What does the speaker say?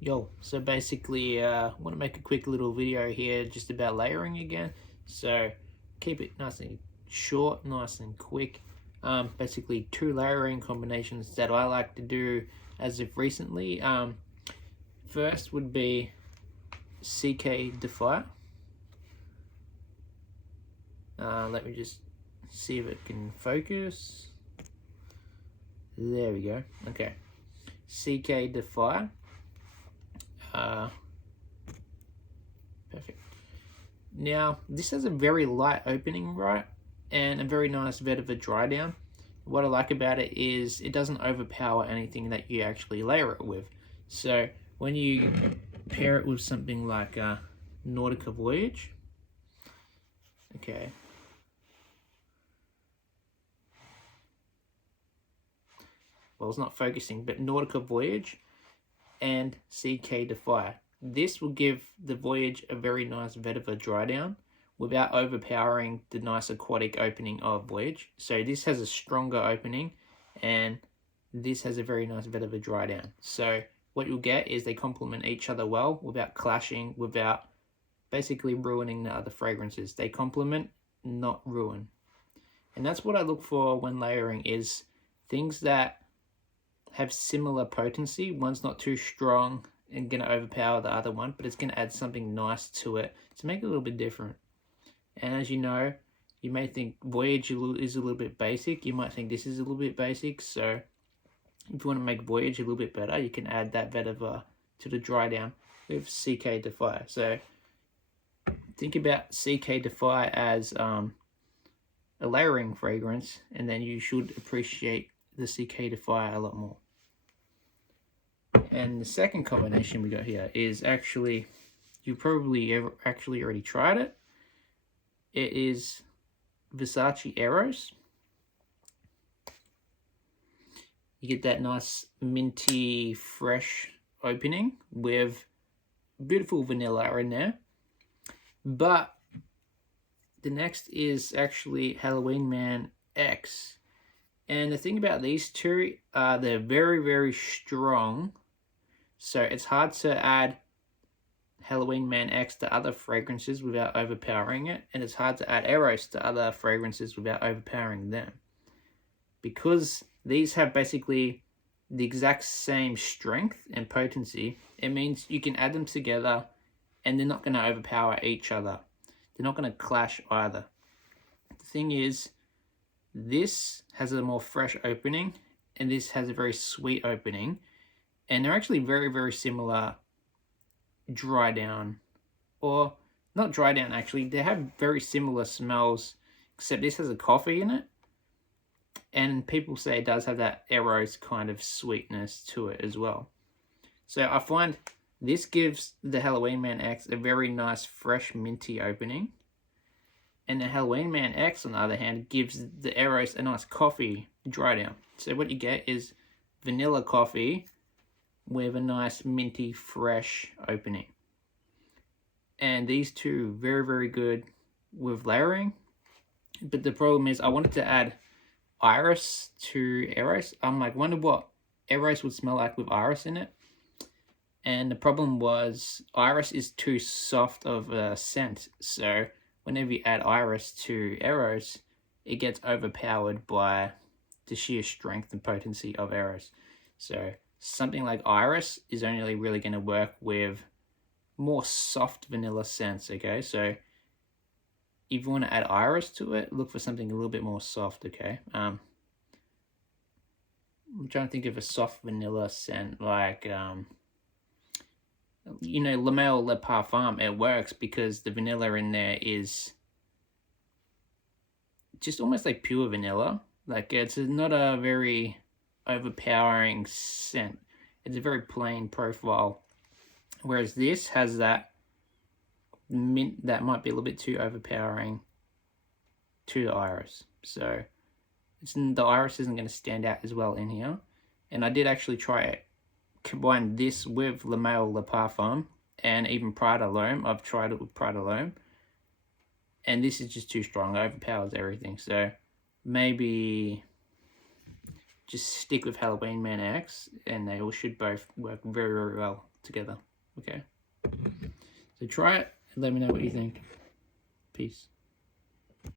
Yo, so basically, I want to make a quick little video here just about layering again. So keep it nice and short, nice and quick. Basically, two layering combinations that I like to do as of recently. First would be CK Defy. Let me just see if it can focus. There we go. Okay, CK Defy. Perfect. Now, this has a very light opening, right? And a very nice vetiver dry down. What I like about it is it doesn't overpower anything that you actually layer it with. So when you pair it with something like Nautica Voyage, okay. Well, it's not focusing, but Nautica Voyage and CK Defy. This will give the Voyage a very nice vetiver dry down without overpowering the nice aquatic opening of Voyage. So this has a stronger opening and this has a very nice vetiver dry down. So what you'll get is they complement each other well without clashing, without basically ruining the other fragrances. They complement, not ruin. And that's what I look for when layering, is things that have similar potency. One's not too strong and going to overpower the other one, but it's going to add something nice to it to make it a little bit different. And as you know, you may think Voyage is a little bit basic. You might think this is a little bit basic. So if you want to make Voyage a little bit better, you can add that vetiver to the dry down with CK Defy. So think about CK Defy as a layering fragrance, and then you should appreciate the CK Defy a lot more. And the second combination we got here is actually, you probably actually already tried it. It is Versace Eros. You get that nice minty, fresh opening with beautiful vanilla in there. But the next is actually Halloween Man X. And the thing about these two, they're very, very strong. So it's hard to add Halloween Man X to other fragrances without overpowering it. And it's hard to add Eros to other fragrances without overpowering them. Because these have basically the exact same strength and potency, it means you can add them together and they're not going to overpower each other. They're not going to clash either. The thing is, this has a more fresh opening and this has a very sweet opening. And they're actually very, very similar dry down. Or not dry down, actually. They have very similar smells, except this has a coffee in it. And people say it does have that Eros kind of sweetness to it as well. So I find this gives the Halloween Man X a very nice, fresh, minty opening. And the Halloween Man X, on the other hand, gives the Eros a nice coffee dry down. So what you get is vanilla coffee with a nice, minty, fresh opening. And these two, very, very good with layering. But the problem is I wanted to add Iris to Eros. I'm like, wonder what Eros would smell like with Iris in it. And the problem was Iris is too soft of a scent. So whenever you add Iris to Eros, it gets overpowered by the sheer strength and potency of Eros. So something like Iris is only really going to work with more soft vanilla scents, okay? So if you want to add Iris to it, look for something a little bit more soft, okay? I'm trying to think of a soft vanilla scent like, you know, La Mer Le Parfum. It works because the vanilla in there is just almost like pure vanilla. Like, it's not a very overpowering scent. It's a very plain profile. Whereas this has that mint that might be a little bit too overpowering to the Iris. So the Iris isn't going to stand out as well in here. And I did actually try it, combine this with La Mer Le Parfum and even Prada L'Homme. I've tried it with Prada L'Homme. And this is just too strong. It overpowers everything. So maybe just stick with Halloween Man X and they all should both work very, very well together. Okay. So try it and let me know what you think. Peace.